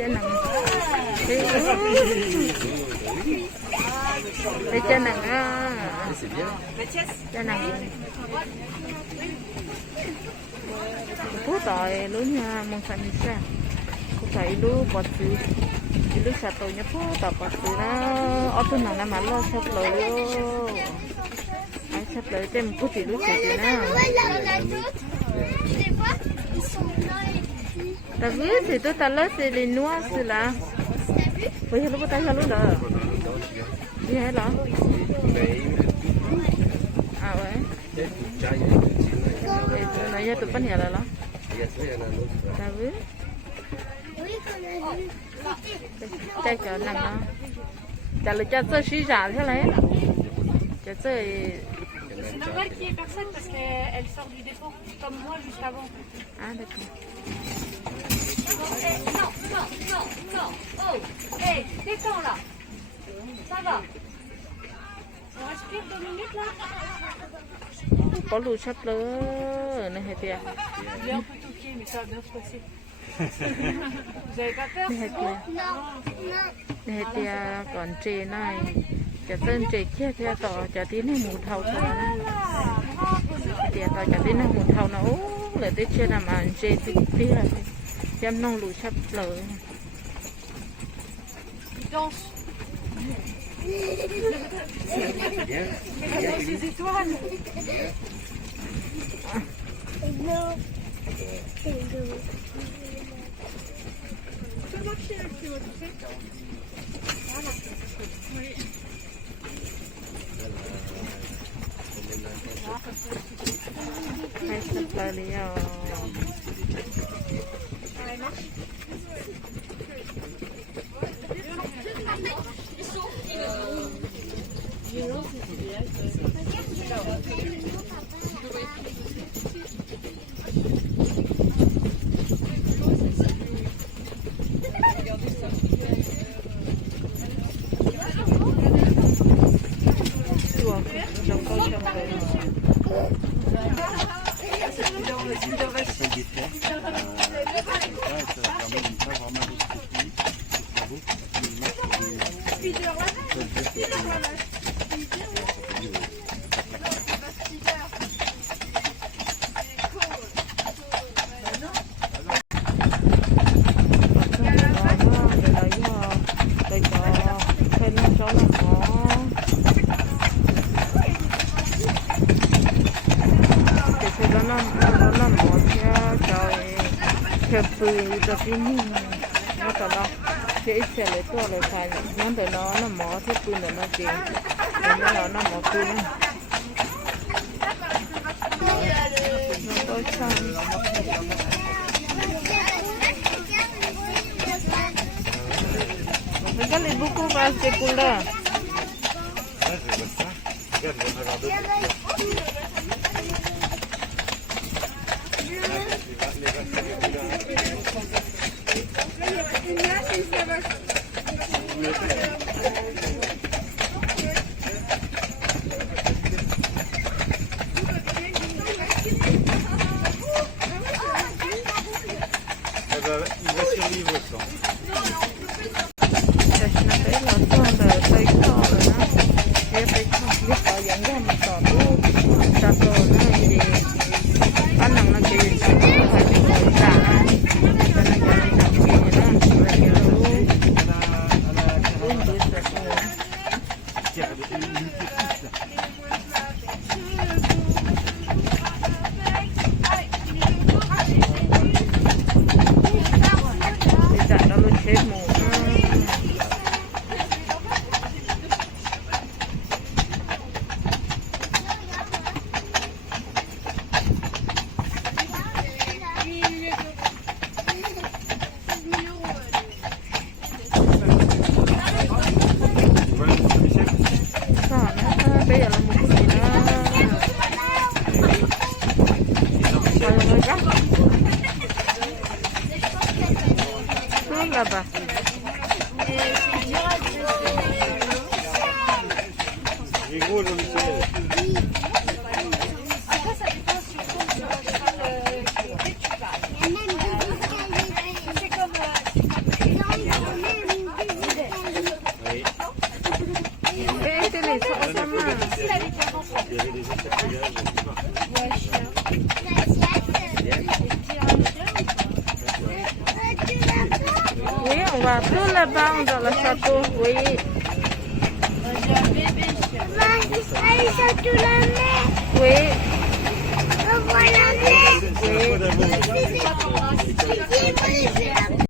chân nặng cái chân nặng á chân nặng phố tỏi luôn nha mong sao như sao có thấy lu bọt xứ lu sạt tỏi nhá phố tỏi bọt xứ nó ở bên nào mà lo sắp lời luôn ai sắp lời tem có chỉ lu sạt gì nào t'as vu c'est tout à l'heure c'est les noix c'est là bây giờ lúc tay ra luôn đó gì hết đó à vậy nãy giờ tụi bên nhà là t'as vu chạy cho nặng đó chạy là chạy chơi xí giả thế này chạy chơi C'est normal qu'il y ait personne parce qu'elle sort du dépôt, comme moi juste avant. ah d'accord. Non. Oh, hey, détends là. Ça va. On respire 2 minutes là. Có lùi sắp lỡ này hết tiệt. Il est un peu toqué mais ça va bien se passer. Vous avez pas peur? Này hết tiệt còn trề này. Chả tên trẻ kia theo tỏ chả tí này mù thầu thôi thì tỏ chả tí này mù thầu nó là tới chưa làm ăn chê tí tí là chăm nông lùi sắp lỡ Danse. Regarde ces étoiles. Fais-moi chier le petit, tu sais. Voilà. Oui. hay sắp lỡ đi rồi cho cái nó còn đó cái ít xe lấy tua lấy xài nhóm tới nó mỏ thiết pin để nó tiền để nó mỏ pin nó tôi sang regarde beaucoup va ces couleurs Il va survivre sans. là-bas. Il est gros, Jean-Michel. Après, ça dépend si on tombe sur lequel tu parles. C'est comme... On va tout là-bas, dans le château, oui. Allez, ça tout la mer. Oui, On voit la mer. C'est la fois d'avant. C'est